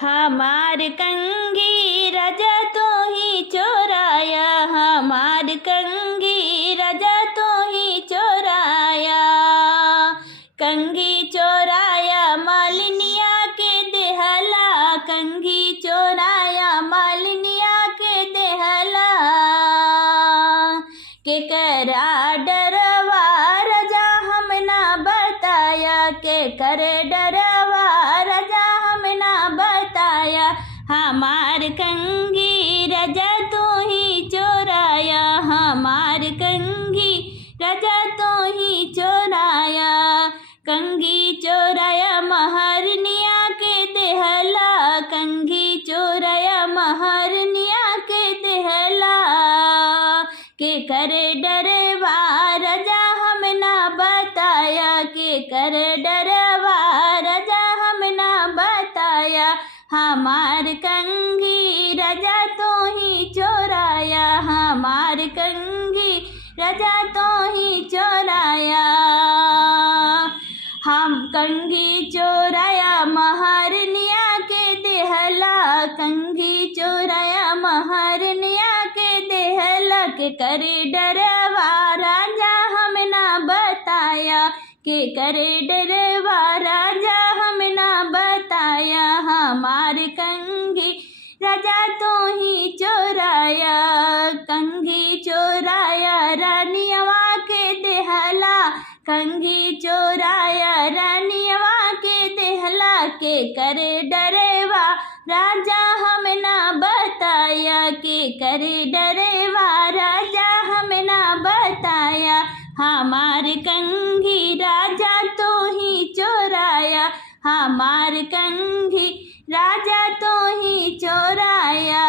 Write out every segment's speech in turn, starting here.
हमार कंगी राजा तो ही चोराया, हमार कंगी राजा तो ही चोराया। कंगी चोराया मालिनिया के देहला, कंगी चोराया मालिनिया के देहला। के करा डरवा राजा हम ना बताया, के करे डरवा राजा हम ना बताया। हमार कंगी राजा तो ही चोराया, हमार कंगी राजा तो ही चोराया। कंगी चोराया महारनिया के देहला, कंगी चोराया महारनिया के देहला। के करे डरवा राजा हम ना बताया, के करे डरवा राजा हम ना बताया। हमार कंगी राजा तो ही चोराया, हमार कंगी राजा तो ही चोराया। हम कंगी चोराया महारनिया के देहला, कंगी चोराया महारनिया के देहला। के करे डरवा राजा हम ना बताया, के करे डरवा राजा हम ना बताया। हमार कंगी राजा तो ही चोराया, कंगी चोराया रानियवा के देहला, कंगी चोराया रानियवा के देहला। के करे डरवा राजा हम ना बताया, के करे डरवा राजा हम ना बताया। हमार कंगी राजा तो ही चोराया, हमार कंगी राजा तो ही चोराया।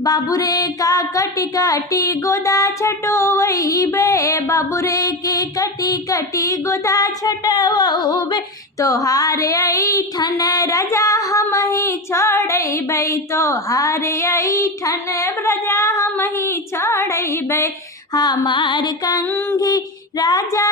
बाबुरे का कटी कटी गोदा छटोवई बे, बाबुरे के कटी कटी गोदा छटवऊ बे। तोहार ऐठन राजा हम ही छोड़बै, तोहार ऐठन राजा हम ही छोड़बै। हमार कंगी राजा